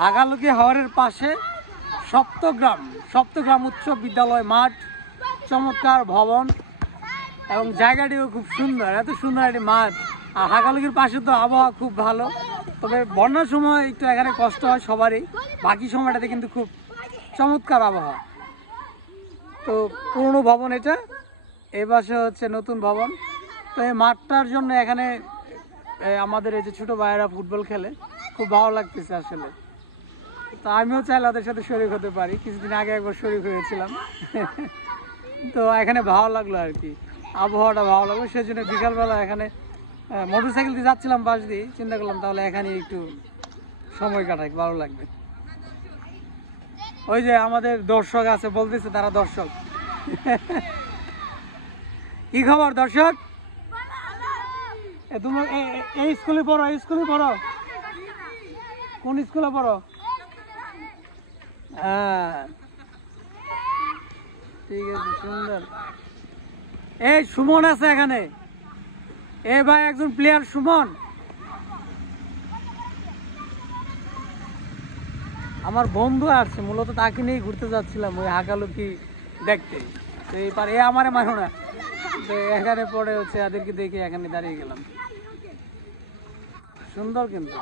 হাগালুকি হাওরের পাশে সপ্তগ্রাম উচ্চ বিদ্যালয় মাঠ, চমৎকার ভবন এবং জায়গাটিও খুব সুন্দর, এত সুন্দর একটি মাঠ। আর হাগালুকির পাশে তো আবহাওয়া খুব ভালো, তবে বন্যার সময় একটু এখানে কষ্ট হয় সবারই, বাকি সময়টাতে কিন্তু খুব চমৎকার আবহাওয়া। তো পুরনো ভবন এটা, এই পাশে হচ্ছে নতুন ভবন। তো এই মাঠটার জন্য এখানে আমাদের এই যে ছোট ভাইয়েরা ফুটবল খেলে, খুব ভালো লাগতেছে আসলে। তো আমিও চাইলে ওদের সাথে শরীক হতে পারি, কিছুদিন আগে একবার শরীক হয়েছিলাম। তো এখানে ভালো লাগলো আর কি, আবহাওয়াটা ভালো লাগলো, সেই জন্য বিকালবেলা এখানে মোটরসাইকেল দিয়ে যাচ্ছিলাম পাশ দিয়ে, চিন্তা করলাম তাহলে এখানে একটু সময় কাটাই, ভালো লাগবে। ওই যে আমাদের দর্শক আছে, বলতেছে তারা দর্শক। কি খবর দর্শক? তুমি এই স্কুলে পড়ো? কোন স্কুলে পড়ো? হ্যাঁ ঠিক আছে, সুন্দর। এই সুমন আছে এখানে, এ ভাই একজন প্লেয়ার সুমন, আমার বন্ধু আসছে, মূলত তাকে নিয়ে ঘুরতে যাচ্ছিলাম ওই হাগালুকি দেখতে। তো এইবার এ আমারে মানো না, তো এখানে পড়ে হচ্ছে এদেরকে দেখে এখানে দাঁড়িয়ে গেলাম। সুন্দর কিন্তু।